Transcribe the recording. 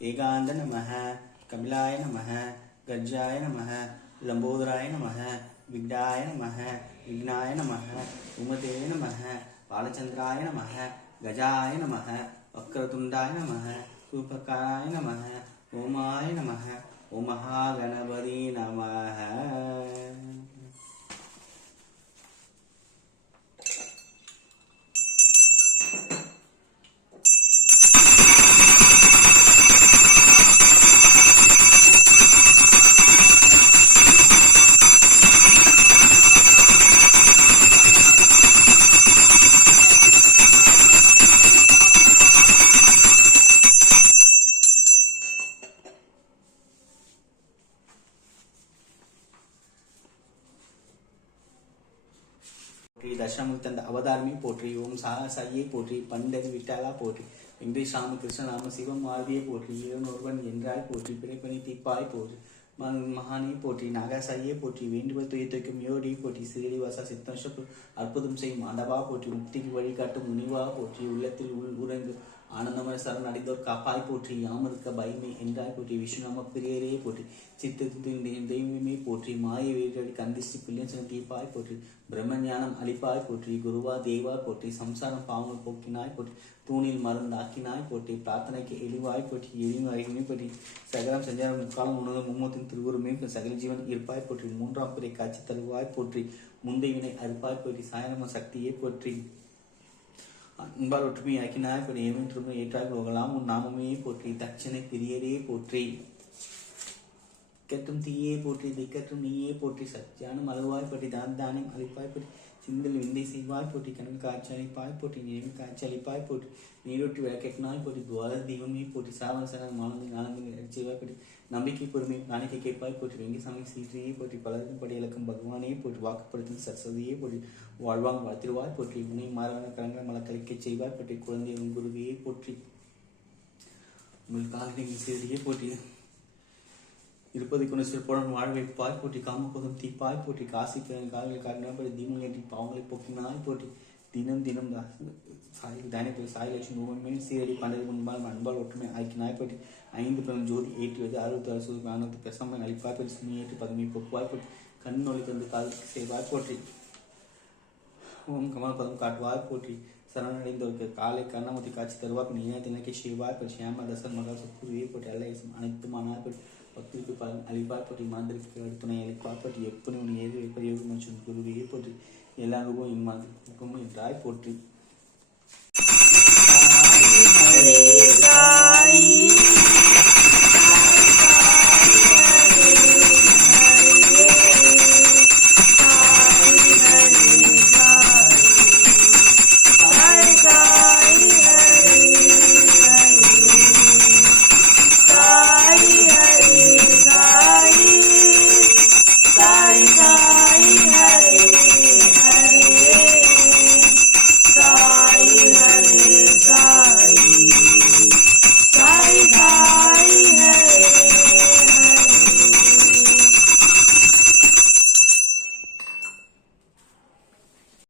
ஏகாந்த நமः கபிலாய நமः கஜ்ஜாய நமः லம்போதராய நமः விக்டாய நமः விக்னாய நமः உமதே நமः பாலச்சந்திராய நமः கஜாய நமः வக்ரதுண்டாய நமः சூபகாராய நமः ஓமாய நமः ஓமஹா கணபதி நமः போற்றி தசரமுக்கு தந்த அவதாரமே போற்றி ஓம் சா போற்றி பண்டது விட்டாலா போற்றி வெங்கடேஷ் ராமகிருஷ்ண நாம சிவம் மாருதியை போற்றி இவன் ஒருவன் என்றாய் போற்றி பிழைப்பனை தீப்பாய் போற்றி ம- மகானே போற்றி நாகாசாயே போற்றி வேண்டுவர் துய துய்க்கும் யோடி போற்றி சிறிடி சித்தம் அற்புதம் செய்யும் ஆண்டவா போற்றி முக்திக்கு வழிகாட்டும் முனிவா போற்றி உள்ளத்தில் உள் உறைந்து ஆனந்தமய சரண் அடைந்தோர் காப்பாய் போற்றி யாமருக்க பயமே என்றாய் போற்றி விஷ்ணுநாம பிரியரையே போற்றி சித்தத்தின் தெய்வமே போற்றி மாய வீரடி கந்திஷ்டி பிள்ளையன் தீப்பாய் போற்றி பிரம்மஞானம் அளிப்பாய் போற்றி குருவா தெய்வாய் போற்றி சம்சாரம் பாவங்கள் போக்கினாய் போற்றி தூணில் மருந்தாக்கினாய் போற்றி பிரார்த்தனைக்கு எளிவாய் போற்றி எளிவாய் போற்றி சகலம் செஞ்சாரம் முக்காலம் உணவு மும்மத்தின் திருவுருமே சகல ஜீவன் இருப்பாய் போற்றி மூன்றாம் பிறை காட்சி தருவாய் போற்றி முந்தைவினை அறுப்பாய் போற்றி சாயனம சக்தியை போற்றி. அன்பால் ஒற்றுமை ஆக்கினாய் பின் ஏமென்றும் ஏற்றாய் போகலாம் உன் நாமமே போற்றி தட்சணை பிரியரே போற்றி கெட்டும் தீயே போற்றி திக்கற்றும் நீயே போற்றி சத்தியான மலர்வாய் போற்றி தான் தானியம் அளிப்பாய் போற்றி சிந்தல் விந்தை செய்வாய் போட்டி கண் காட்சி போட்டி நினைவு காட்சி போட்டி போற்றி நீரொட்டி விளக்கெட்டினாய் போற்றி துவார தெய்வமே போற்றி சாவல் சரணம் ஆனந்தி ஆனந்தி நிகழ்ச்சியாய் போட்டி நம்பிக்கை பொறுமை நாளைக்கு கேட்பாய் போற்றி வெங்கி சாமி சீற்றியே போற்றி பலரும் படி இழக்கும் பகவானே போற்றி வாக்குப்படுத்தும் சரஸ்வதியே போற்றி வாழ்வாங்க வளர்த்திடுவாய் போற்றி உன்னை மாறான கரங்கள் மலக்கழிக்க செய்வாய் போட்டி குழந்தை உன் குருவியே போற்றி. உங்கள் கால்களின் சீரியே போற்றி. இருப்பதை கொண்டு சிறப்புடன் வாழ பாய் போட்டி காமபோதம் தீப்பாய் போற்றி காசி பிறன் கால்கள் காட்டினாய் தீமம் ஏற்றி பாவங்களை போக்கினாய் போட்டி. தினம் தினம் சாய் தானியத்தில் சாய் லட்சுமி உண்மை சீரடி பண்டது முன்பால் அன்பால் ஒற்றுமை ஆக்கினாய் போட்டி. ஐந்து பிறன் ஜோதி ஏற்றுவது அறுபத்தி ஆறு சூது நானூற்றி பெசம்மை அழிப்பாய் போட்டி சுமி ஏற்றி பதுமை போக்குவாய் போட்டி. கண் நோய் தந்து கால் செய்வாய் போற்றி ஓம் கமல் பதம் காட்டுவாய் போற்றி சரணடைந்தோருக்கு காலை கண்ணமுத்தி காட்சி தருவார். நீனா தினக்கி சிவாய் போற்றி சியாம தசன் மகா சுக்குருவியை போட்டி அல்ல அனைத்து போட்டி. போற்றி பக்திக்கு பலன் அளிப்பாய் போற்றி மாந்திரிக்கு துணை அளிப்பாய் எப்படி உன் ஏது எப்படி யோகி மற்றும் குருவியை போற்றி. எல்லா